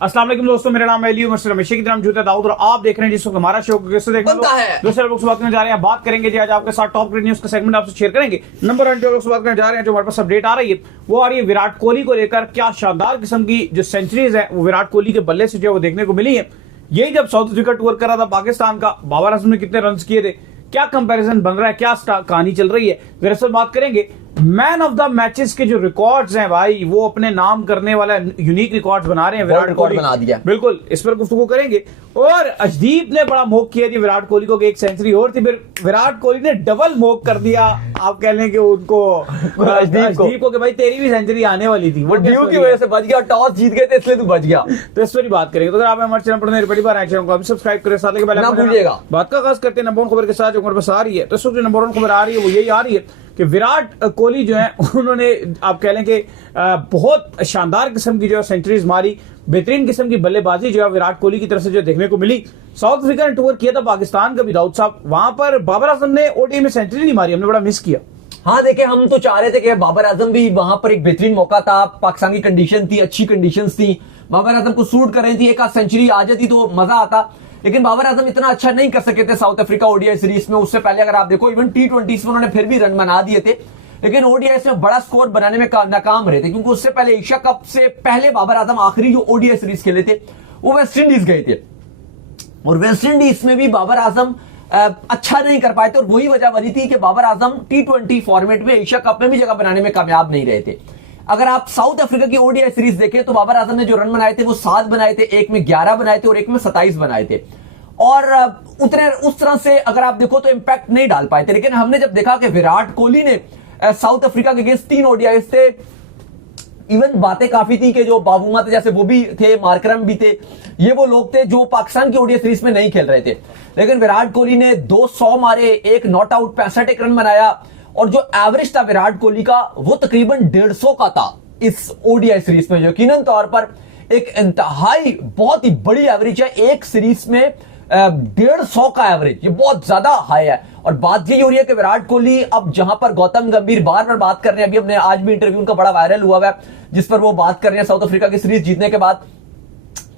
अस्सलाम वालेकुम दोस्तों, मेरा नाम है अली उमर रमेश की तरह जूता दाऊद और आप देख रहे हैं जिसको हमारा शो कैसे देखना है। दूसरे लोग बात करने जा रहे हैं, बात करेंगे जी आज आपके साथ टॉप ग्रेड न्यूज का सेगमेंट आपसे शेयर करेंगे। नंबर 1 जो लोग बात करने जा रहे हैं, जो हमारे पास अपडेट आ रही है वो आ रही है विराट कोहली को लेकर। क्या शानदार किस्म की जो सेंचुरीज है वो विराट कोहली के बल्ले से जो वो देखने को मिली है। यही जब साउथ अफ्रीका टूर कर रहा था पाकिस्तान का, बाबर आजम ने कितने रन किए थे, क्या कंपैरिजन बन रहा है, क्या कहानी चल रही है, दरअसल बात करेंगे। मैन ऑफ द मैचेस के जो रिकॉर्ड्स हैं भाई, वो अपने नाम करने वाला यूनिक रिकॉर्ड्स बना रहे हैं विराट कोहली, बना दिया बिल्कुल। इस पर गुफ्तगू करेंगे। और अजदीप ने बड़ा मोक किया थी विराट कोहली को कि एक सेंचुरी और थी, फिर विराट कोहली ने डबल मोक कर दिया। आप कह लें कि उनको अजदीप को कि भाई तेरी भी सेंचुरी आने वाली थी, वो ड्यू की वजह से बच गया, टॉस जीत गए थे इसलिए तू बच गया। तो इस पर ही बात करेंगे। तो अगर आप हमारे चैनल पर पहली बार आए चैनल को सब्सक्राइब करें, साथ ना भूलिएगा। बात का खास करते हैं नंबर 1 खबर के साथ जो हमारे पास आ रही है। तो इस वक्त नंबर 1 खबर आ रही है वो यही आ रही है कि विराट कोहली जो है उन्होंने आप कह लें कि बहुत शानदार किस्म की जो सेंचुरीज मारी, बेहतरीन किस्म की बल्लेबाजी जो है विराट कोहली की तरफ से जो देखने को मिली। साउथ अफ्रीका ने टूर किया था पाकिस्तान का भी, दाऊद साहब वहां पर बाबर आजम ने ओडीआई में सेंचुरी नहीं मारी, हमने बड़ा मिस किया। हाँ देखिए, हम तो चाह रहे थे कि बाबर आजम भी वहां पर एक बेहतरीन मौका था, पाकिस्तान की कंडीशन थी, अच्छी कंडीशंस थी, बाबर आजम को सूट कर रही थी, एक आध सेंचुरी आ जाती तो मजा आता। लेकिन बाबर आजम इतना अच्छा नहीं कर सके थे साउथ अफ्रीका ओडीआई सीरीज में। उससे पहले अगर आप देखो इवन टी20 में उन्होंने फिर भी रन बना दिए थे, लेकिन ओडीआई में बड़ा स्कोर बनाने में नाकाम रहे थे, क्योंकि उससे पहले एशिया कप से पहले बाबर आजम आखिरी जो ओडीआई सीरीज खेले थे वो वेस्ट इंडीज गए थे, और वेस्ट इंडीज में भी बाबर आजम अच्छा नहीं कर पाए थे। और वही वजह बनी थी कि बाबर आजम टी20 फॉर्मेट में एशिया कप में भी जगह बनाने में कामयाब नहीं रहे थे। अगर आप साउथ अफ्रीका की ओडीआई सीरीज देखें तो बाबर आजम ने जो रन बनाए थे वो 7 बनाए थे, एक में 11 बनाए थे और एक में 27 बनाए थे, और उतने उस तरह से अगर आप देखो तो इंपैक्ट नहीं डाल पाए थे। लेकिन हमने जब देखा कि विराट कोहली ने साउथ अफ्रीका के अगेंस्ट 3 ओडीआई थे, इवन बातें काफी थी कि जो बाबूमा थे जैसे वो भी थे, मार्करम भी थे, ये वो लोग थे जो पाकिस्तान की ओडीआई सीरीज में नहीं खेल रहे थे। लेकिन विराट कोहली ने 200 मारे, एक नॉट आउट, 65 रन बनाया, और जो एवरेज था विराट कोहली का वो तकरीबन 150 का था इस ओडीआई सीरीज में, जो यकीनन तौर पर एक इंतहाई बहुत ही बड़ी एवरेज है। एक सीरीज में 150 का एवरेज, ये बहुत ज्यादा हाई है। और बात यही हो रही है कि विराट कोहली अब जहां पर गौतम गंभीर बार बार बात कर रहे हैं, अभी हमने आज भी इंटरव्यू उनका बड़ा वायरल हुआ है जिस पर वो बात कर रहे हैं साउथ अफ्रीका की सीरीज जीतने के बाद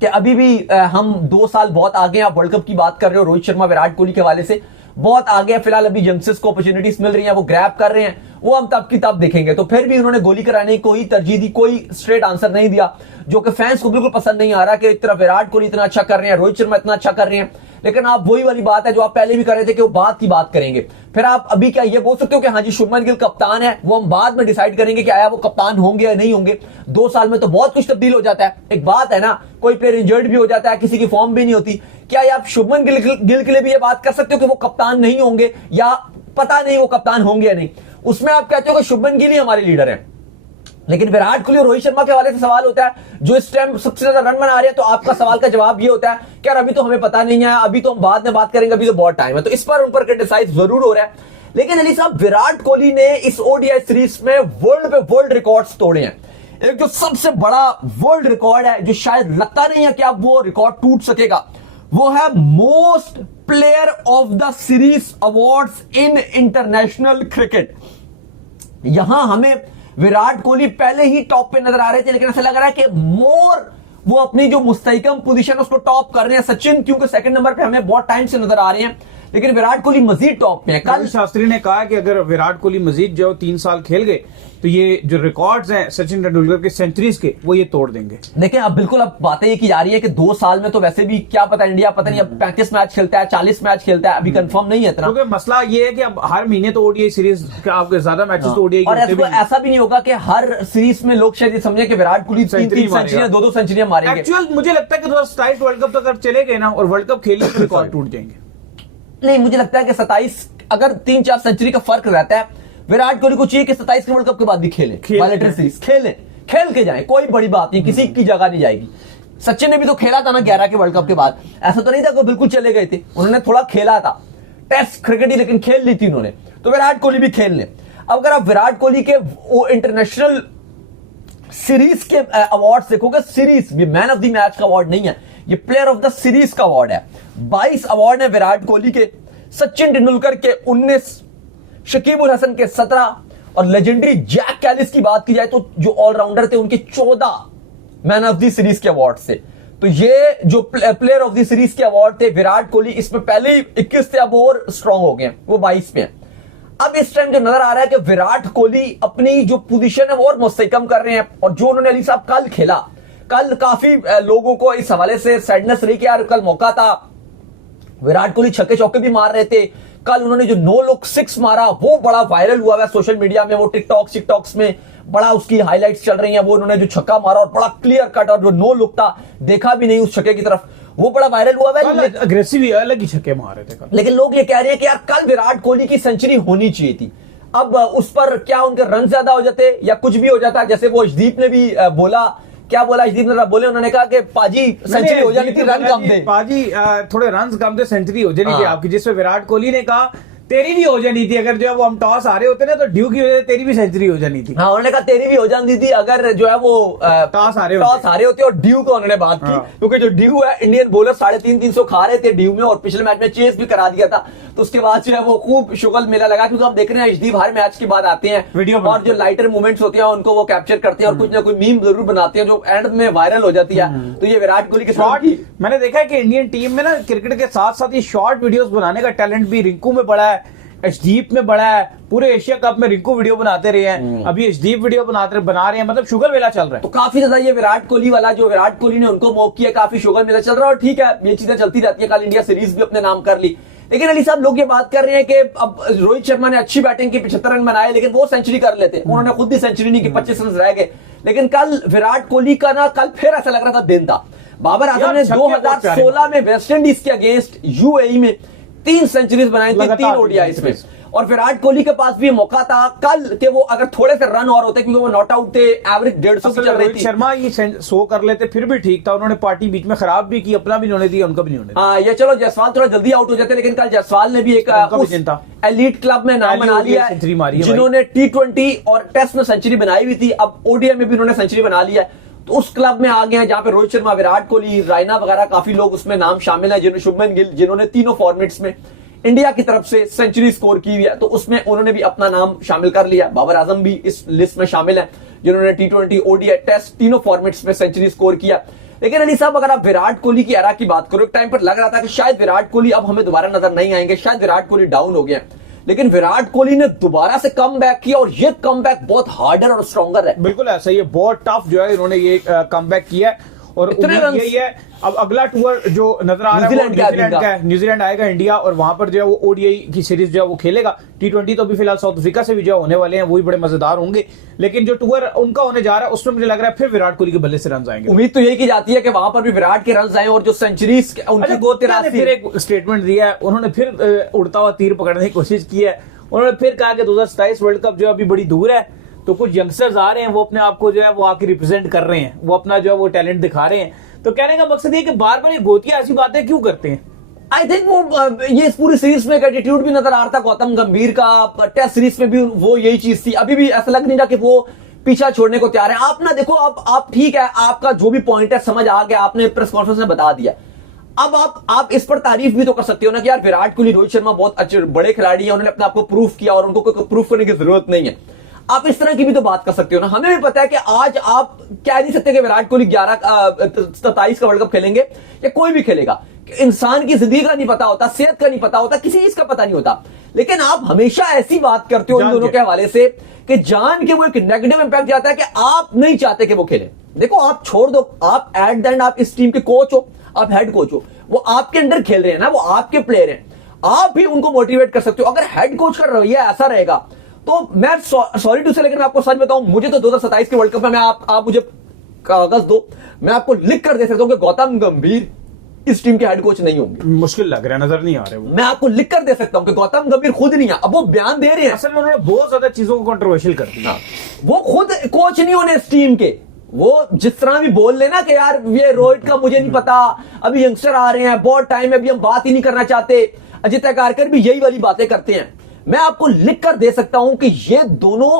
कि अभी भी हम 2 साल बहुत आगे हैं। आप वर्ल्ड कप की बात कर रहे हो, रोहित शर्मा विराट कोहली के हवाले से बहुत आगे है। फिलहाल अभी यंगस्टर्स को अपॉर्चुनिटीज मिल रही हैं, वो ग्रैब कर रहे हैं, वो हम तब की तब देखेंगे। तो फिर भी उन्होंने गोली कराने की कोई तरजीह दी, कोई स्ट्रेट आंसर नहीं दिया, जो कि फैंस को बिल्कुल पसंद नहीं आ रहा कि एक तरफ विराट कोहली इतना अच्छा कर रहे हैं, रोहित शर्मा इतना अच्छा कर रहे हैं, लेकिन आप वही वाली बात है जो आप पहले भी कर रहे थे कि वो बात की बात करेंगे। फिर आप अभी क्या ये बोल सकते हो कि हाँ जी शुभमन गिल कप्तान है, वो हम बाद में डिसाइड करेंगे कि आया वो कप्तान होंगे या नहीं होंगे। 2 साल में तो बहुत कुछ तब्दील हो जाता है। एक बात है ना, कोई प्लेयर इंजर्ड भी हो जाता है, किसी की फॉर्म भी नहीं होती। क्या आप शुभमन गिल के लिए भी ये बात कर सकते हो कि वो कप्तान नहीं होंगे, या पता नहीं वो कप्तान होंगे या नहीं? उसमें आप कहते हो कि शुभमन गिल ही हमारे लीडर हैं। लेकिन विराट कोहली और रोहित शर्मा के हवाले से सवाल होता है जो इस टाइम सबसे ज्यादा रन बना रहे हैं, तो आपका सवाल का जवाब ये होता है कि यार अभी तो हमें पता नहीं है, अभी तो हम बाद में बात करेंगे, अभी तो बहुत टाइम है। तो इस पर उन पर क्रिटिसाइज जरूर हो रहा है। लेकिन अली साहब, विराट कोहली ने इस ओडीआई सीरीज में वर्ल्ड पे वर्ल्ड रिकॉर्ड्स तोड़े हैं। एक जो सबसे बड़ा वर्ल्ड रिकॉर्ड है, जो शायद लगता नहीं है कि अब वो रिकॉर्ड टूट सकेगा, वो है most player of the series awards in international cricket. यहां हमें विराट कोहली पहले ही टॉप पे नजर आ रहे थे, लेकिन ऐसा लग रहा है कि मोर वो अपनी जो मुस्तहकम पोजीशन उसको टॉप कर रहे हैं। सचिन क्योंकि सेकंड नंबर पे हमें बहुत टाइम से नजर आ रहे हैं, लेकिन विराट कोहली मजीद टॉप पे है। कल शास्त्री ने कहा कि अगर विराट कोहली मजीद जो 3 साल खेल गए तो ये जो रिकॉर्ड्स हैं सचिन तेंदुलकर के सेंचुरीज के, वो ये तोड़ देंगे। देखिए अब बिल्कुल अब बातें ये की जा रही है कि 2 साल में तो वैसे भी क्या पता, इंडिया पता नहीं अब 35 मैच खेलता है, 40 मैच खेलता है, अभी कंफर्म नहीं है इतना। क्योंकि मसला ये है कि अब हर महीने तो ओडीआई सीरीज का आपके ज्यादा मैचेस तो ओडीआई और ऐसा भी नहीं होगा कि हर सीरीज में लोग शायद समझे कि विराट कोहली 3 सेंचुरियां 2 सेंचुरियां मारेंगे। एक्चुअल मुझे लगता है कि 2027 वर्ल्ड कप तक अगर चले गए ना और वर्ल्ड कप खेलने के रिकॉर्ड टूट जाएंगे। नहीं, मुझे लगता है कि 27 अगर 3-4 सेंचुरी का फर्क रहता है, विराट कोहली को चाहिए कि 27 के वर्ल्ड कप के बाद भी खेलें, बायलैटरल सीरीज खेल के जाएं, कोई बड़ी बात नहीं, किसी की जगह नहीं जाएगी। सचिन ने भी तो खेला था ना 11 के वर्ल्ड कप के बाद, ऐसा तो नहीं था कि बिल्कुल चले गए थे, उन्होंने थोड़ा खेला था टेस्ट क्रिकेट ही, लेकिन खेल ली थी उन्होंने। तो विराट कोहली भी खेल लें। अब अगर आप विराट कोहली के वो इंटरनेशनल सीरीज के अवार्ड देखोगे, सीरीज भी मैन ऑफ द मैच का अवार्ड नहीं है, ये प्लेयर ऑफ द सीरीज का अवार्ड है। 22 अवार्ड है विराट कोहली के, सचिन तेंदुलकर के 19, शकीब उल हसन के 17, और लेजेंडरी जैक कैलिस की बात की जाए तो जो ऑलराउंडर थे उनके 14 मैन ऑफ द सीरीज के अवार्ड से। तो ये जो प्लेयर ऑफ द सीरीज के अवार्ड थे विराट कोहली इसमें पहले ही 21 थे, अब और स्ट्रांग हो गए, वो 22 में है। अब इस टाइम जो नजर आ रहा है कि विराट कोहली अपनी जो पोजीशन है वो और मुस्तहकम कर रहे हैं, और जो उन्होंने अली साहब कल खेला, कल काफी लोगों को इस हवाले से सैडनेस रही कि यार कल मौका था, विराट कोहली छक्के चौके भी मार रहे थे, कल उन्होंने जो नो लुक 6 मारा वो बड़ा वायरल हुआ है सोशल मीडिया में, वो टिकटॉक्स में बड़ा उसकी हाइलाइट्स चल रही हैं, वो उन्होंने जो छक्का मारा और बड़ा क्लियर कट और जो नो लुक था, देखा भी नहीं उस छक्के की तरफ, वो बड़ा वायरल हुआ है। अग्रेसिव अलग ही छक्के मार रहे थे कल। लेकिन लोग ये कह रहे हैं कि यार कल विराट कोहली की सेंचुरी होनी चाहिए थी। अब उस पर क्या उनके रन ज्यादा हो जाते या कुछ भी हो जाता, जैसे वो अर्शदीप ने भी बोला, क्या बोला अर्शदीप ने, बोले उन्होंने कहा कि पाजी सेंचुरी हो जानी थी, रन कम थे, पाजी थोड़े रन कम थे, सेंचुरी हो जानी थी आपकी, जिसमें विराट कोहली ने कहा तेरी भी हो जानी थी, अगर जो है वो हम टॉस हारे होते ना तो ड्यू की वजह से तेरी भी सेंचुरी हो जानी थी। हाँ, उन्होंने कहा तेरी भी हो जानी थी अगर जो है वो टॉस हारे होते, और ड्यू को उन्होंने बात की, क्योंकि जो ड्यू है इंडियन बॉलर 350 खा रहे थे ड्यू में, और पिछले मैच में चेस भी करा दिया था, तो उसके बाद जो है वो खूब शुगल मेला लगा, क्योंकि आप देख रहे हैं अर्शदीप हर मैच के बाद आते हैं वीडियो और जो लाइटर मूवमेंट्स होते हैं उनको वो कैप्चर करते हैं और कुछ ना कुछ मीम जरूर बनाते हैं जो एंड में वायरल हो जाती है। तो ये विराट कोहली के शॉर्ट, मैंने देखा है कि इंडियन टीम में ना क्रिकेट के साथ साथ ये शॉर्ट वीडियोस बनाने का टैलेंट भी रिंकू में बड़ा है, अर्शदीप में बड़ा है, पूरे एशिया कप में रिंकू वीडियो बनाते रहे हैं, अभी अर्शदीप वीडियो बना रहे हैं, मतलब शुगर मेला चल रहा है। तो काफी ज्यादा ये विराट कोहली वाला, जो विराट कोहली ने उनको मौक किया, काफी शुगर मेला चल रहा है, और ठीक है ये चीजें चलती रहती है। कल इंडिया सीरीज भी अपने नाम कर ली, लेकिन अली साहब लोग ये बात कर रहे हैं कि अब रोहित शर्मा ने अच्छी बैटिंग की, 75 रन बनाए, लेकिन वो सेंचुरी कर लेते, उन्होंने खुद भी सेंचुरी नहीं की, 25 रन रह गए। लेकिन कल विराट कोहली का ना कल फिर ऐसा लग रहा था दिन था। बाबर आजम ने 2016 में वेस्ट इंडीज के अगेंस्ट यूएई में 3 सेंचुरीज बनाई थी, 3 ओडीआईस में, और विराट कोहली के पास भी मौका था कल कि वो अगर थोड़े से रन और होते, क्योंकि वो नॉट आउट थे, एवरेज 150 की चल रही थी। शर्मा ये 100 कर लेते फिर भी ठीक था, उन्होंने पार्टी बीच में खराब भी की, अपना भी उन्होंने दिया, उनका भी नहीं होने। हाँ, ये चलो जायसवाल थोड़ा जल्दी आउट हो जाते, लेकिन कल जायसवाल ने भी एक एलीट क्लब में नाम बना लिया, जिन्होंने T20 और टेस्ट में सेंचुरी बनाई हुई थी, अब ओडीआई में भी उन्होंने सेंचुरी बना लिया, तो उस क्लब में आ गए हैं जहां पे रोहित शर्मा, विराट कोहली, रायना वगैरह काफी लोग उसमें नाम शामिल है, जिन्होंने शुभमन गिल, जिन्होंने तीनों फॉर्मेट्स में इंडिया की तरफ से सेंचुरी स्कोर की हुई है, तो उसमें उन्होंने भी अपना नाम शामिल कर लिया। बाबर आजम भी इस लिस्ट में शामिल है जिन्होंने T20, ओडीआई, टेस्ट तीनों फॉर्मेट्स में सेंचुरी स्कोर किया। लेकिन अली साहब अगर आप विराट कोहली की एरा की बात करो, एक टाइम पर लग रहा था कि शायद विराट कोहली अब हमें दोबारा नजर नहीं आएंगे, शायद विराट कोहली डाउन हो गया, लेकिन विराट कोहली ने दोबारा से कम बैक किया, और ये कम बैक बहुत हार्डर और स्ट्रॉन्गर है। बिल्कुल ऐसा ही है, बहुत टफ जो है इन्होंने ये कम बैक किया है, और यही है अब अगला टूर जो नजर आ रहा है न्यूजीलैंड का है, न्यूजीलैंड आएगा इंडिया, और वहां पर जो है वो ओडीआई की सीरीज जो है वो खेलेगा। T20 तो अभी फिलहाल साउथ अफ्रीका से भी जो होने वाले हैं, वही बड़े मजेदार होंगे, लेकिन जो टूर उनका होने जा रहा है उसमें मुझे लग रहा है फिर विराट कोहली के बल्ले से रन आएंगे। उम्मीद तो यही की जाती है कि वहां पर भी विराट के रन आए, और जो सेंचुरीज फिर एक स्टेटमेंट दिया है उन्होंने, फिर उड़ता हुआ तीर पकड़ने की कोशिश की है, उन्होंने फिर कहा कि 2027 वर्ल्ड कप जो है अभी बड़ी दूर है, तो कुछ यंगस्टर्स आ रहे हैं, वो अपने आप को जो है वो आके रिप्रेजेंट कर रहे हैं, वो अपना जो है वो टैलेंट दिखा रहे हैं। तो कहने का मकसद ये कि बार बार ये गोतिया ऐसी बातें क्यों करते हैं? आई थिंक वो ये इस पूरी सीरीज में एक एटीट्यूड भी नजर आ रहा था गौतम गंभीर का, टेस्ट सीरीज में भी वो यही चीज थी, अभी भी ऐसा लग नहीं रहा कि वो पीछा छोड़ने को तैयार है। आप ना देखो, आप ठीक है, आपका जो भी पॉइंट है समझ आ गया, आपने प्रेस कॉन्फ्रेंस में बता दिया, अब आप इस पर तारीफ भी तो कर सकते हो ना कि यार विराट कोहली, रोहित शर्मा बहुत अच्छे बड़े खिलाड़ी हैं, उन्होंने अपने आप को प्रूफ किया और उनको कोई प्रूफ करने की जरूरत नहीं है। आप इस तरह की भी तो बात कर सकते हो ना। हमें भी पता है कि आज आप कह नहीं सकते कि विराट कोहली 27 का वर्ल्ड कप खेलेंगे या कोई भी खेलेगा, इंसान की जिंदगी का नहीं पता होता, सेहत का नहीं पता होता, किसी चीज का पता नहीं होता, लेकिन आप हमेशा ऐसी बात करते हो इन दोनों के हवाले से कि जान के वो एक नेगेटिव इंपैक्ट जाता है कि आप नहीं चाहते कि वो खेले। देखो, आप छोड़ दो, आप एट द एंड आप इस टीम के कोच हो, आप हेड कोच हो, वो आपके अंडर खेल रहे हैं ना, वो आपके प्लेयर हैं, आप भी उनको मोटिवेट कर सकते हो। अगर हेड कोच का रवैया ऐसा रहेगा तो मैं सॉरी टू से, लेकिन मैं आपको सच बताऊं, मुझे तो 2027 के वर्ल्ड कप में मैं आप मुझे कागज दो, मैं आपको लिख कर दे सकता हूं कि गौतम गंभीर इस टीम के हेड कोच नहीं होंगे। मुश्किल लग रहा है, नजर नहीं आ रहे वो। मैं आपको लिख कर दे सकता हूं कि गौतम गंभीर खुद नहीं है, अब वो बयान दे रहे हैं, असल में उन्होंने बहुत ज्यादा चीजों को कंट्रोवर्शियल कर दिया, वो खुद कोच नहीं होने इस टीम के। वो जिस तरह भी बोल लेना कि यार ये रोहित का मुझे नहीं पता, अभी यंगस्टर आ रहे हैं, बहुत टाइम है, अभी हम बात ही नहीं करना चाहते, अजित अगारकर भी यही वाली बातें करते हैं। मैं आपको लिख कर दे सकता हूं कि ये दोनों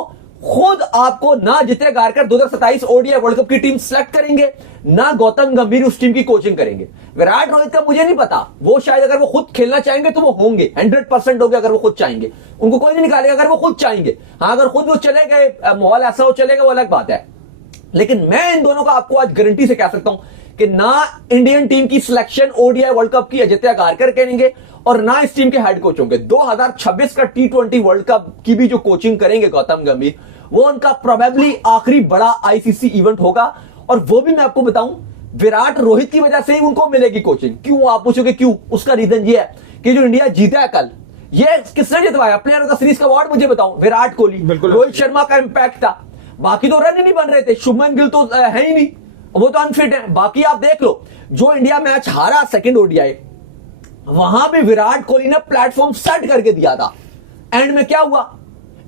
खुद आपको ना Ajit Agarkar 2027 ODI world cup की टीम सिलेक्ट करेंगे, ना गौतम गंभीर उस टीम की कोचिंग करेंगे। विराट रोहित का मुझे नहीं पता, वो शायद अगर वो खुद खेलना चाहेंगे तो वो होंगे, 100% होंगे अगर वो खुद चाहेंगे, उनको कोई नहीं निकालेगा अगर वो खुद चाहेंगे। हाँ, अगर खुद वो चले गए, माहौल ऐसा हो चलेगा, वो अलग बात है, लेकिन मैं इन दोनों का आपको आज गारंटी से कह सकता हूं कि ना इंडियन टीम की सिलेक्शन ओडीआई वर्ल्ड कप की अजय आगरकर करेंगे और ना इस टीम के हेड कोच होंगे। 2026 का T20 वर्ल्ड कप की भी जो कोचिंग करेंगे गौतम गंभीर, वो उनका प्रोबेबली आखिरी बड़ा आईसीसी इवेंट होगा। और वो भी मैं आपको बताऊं, विराट रोहित की वजह से ही उनको मिलेगी कोचिंग। क्यों आप पूछोगे क्यों? उसका रीजन ये है कि जो इंडिया जीता है कल, ये किसने जितवाया? प्लेयर ऑफ द सीरीज का अवार्ड मुझे बताओ। विराट कोहली, रोहित शर्मा का इंपैक्ट था। बाकी तो रन ही नहीं बन रहे थे। शुभमन गिल तो है ही नहीं, वो तो अनफिट है। बाकी आप देख लो, जो इंडिया मैच हारा सेकंड ओडीआई, वहां भी विराट कोहली ने प्लेटफॉर्म सेट करके दिया था। एंड में क्या हुआ?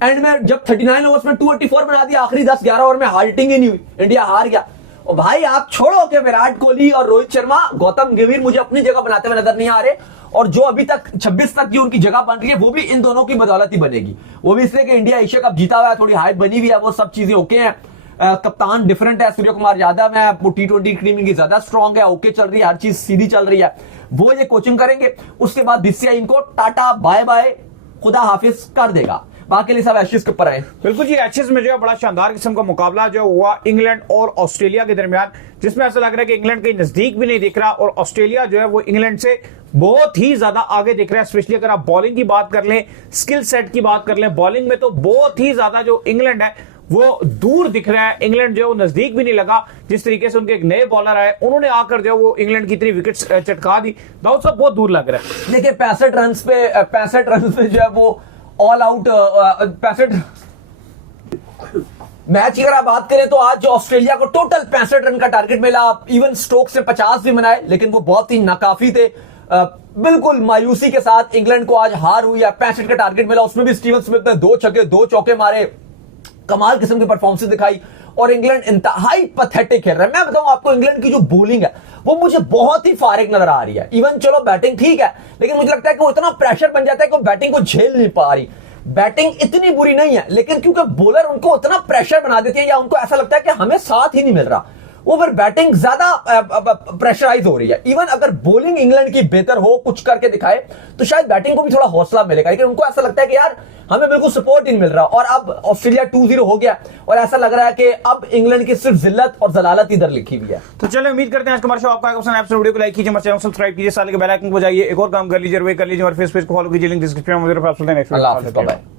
एंड में जब 39 ओवर्स में 284 बना दिया, आखिरी 10-11 ओवर में हार्टिंग ही नहीं हुई, इंडिया हार गया। और भाई आप छोड़ो कि विराट कोहली और रोहित शर्मा, गौतम गंभीर मुझे अपनी जगह बनाते हुए नजर नहीं आ रहे। और जो अभी तक 26 तक की उनकी जगह बन रही है, वो भी इन दोनों की बदौलत ही बनेगी। वो भी इसलिए कि इंडिया एशिया कप जीता हुआ है, थोड़ी हाइप बनी हुई है, वो सब चीजें ओके हैं। कप्तान डिफरेंट है, सूर्य कुमार यादव है, T20 टीम की ज्यादा स्ट्रांग है, ओके चल रही है, हर चीज सीधी चल रही है। वो ये कोचिंग करेंगे, उसके बाद बीसीसीआई इनको टाटा बाय बाय खुदा हाफिज कर देगा। बाकी लिए सब एशेज के ऊपर आए। बिल्कुल जी, एशेज में जो है बड़ा शानदार किस्म का मुकाबला जो हुआ इंग्लैंड और ऑस्ट्रेलिया के दरमियान, जिसमें ऐसा लग रहा है कि इंग्लैंड के नजदीक भी नहीं दिख रहा और ऑस्ट्रेलिया जो है वो इंग्लैंड से बहुत ही ज्यादा आगे दिख रहा है। स्पेशली अगर आप बॉलिंग की बात कर लें, स्किल सेट की बात कर लें, बॉलिंग में तो बहुत ही ज्यादा जो इंग्लैंड है वो दूर दिख रहा है। इंग्लैंड जो नजदीक भी नहीं लगा। जिस तरीके से उनके एक नए बॉलर आए, उन्होंने आकर जो वो इंग्लैंड की इतनी विकेट चटका दी, दाऊद साहब बहुत दूर लग रहा है। देखिए 65 रन पे जो है वो ऑल आउट 65 मैच की अगर आप बात करें तो आज ऑस्ट्रेलिया को टोटल 65 रन का टारगेट मिला। इवन स्टोक्स ने 50 भी बनाए, लेकिन वो बहुत ही नाकाफी थे। बिल्कुल मायूसी के साथ इंग्लैंड को आज हार हुई है। 65 का टारगेट मिला, उसमें भी स्टीवन स्मिथ ने 2 छक्के 2 चौके मारे, कमाल किस्म की परफॉर्मेंस दिखाई। और इंग्लैंड इंतहाई पैथेटिक खेल रहा है। मैं बताऊं आपको, इंग्लैंड की जो बॉलिंग है वो मुझे बहुत ही फारिग नजर आ रही है। इवन चलो बैटिंग ठीक है, लेकिन मुझे लगता है कि वो इतना प्रेशर बन जाता है कि वो बैटिंग को झेल नहीं पा रही। बैटिंग इतनी बुरी नहीं है, लेकिन क्योंकि बॉलर उनको इतना प्रेशर बना देते हैं या उनको ऐसा लगता है कि हमें साथ ही नहीं मिल रहा, वो फिर बैटिंग ज्यादा प्रेशराइज हो रही है। इवन अगर बॉलिंग इंग्लैंड की बेहतर हो, कुछ करके दिखाए, तो शायद बैटिंग को भी थोड़ा हौसला मिलेगा। लेकिन उनको ऐसा लगता है कि यार हमें बिल्कुल सपोर्ट ही नहीं मिल रहा। और अब ऑस्ट्रेलिया 2-0 हो गया और ऐसा लग रहा है कि अब इंग्लैंड की सिर्फ जिल्लत और जलालत इधर लिखी हुई है। तो चलो उम्मीद करते हैं आज का हमारा शो आपका पसंद आया। वीडियो को लाइक कीजिए, हमारे चैनल को सब्सक्राइब कीजिए, साल के बेल आइकन को बजाइए। एक और काम कर लीजिए, हमारे फेस पेज को फॉलो कीजिए, लिंक डिस्क्रिप्शन में।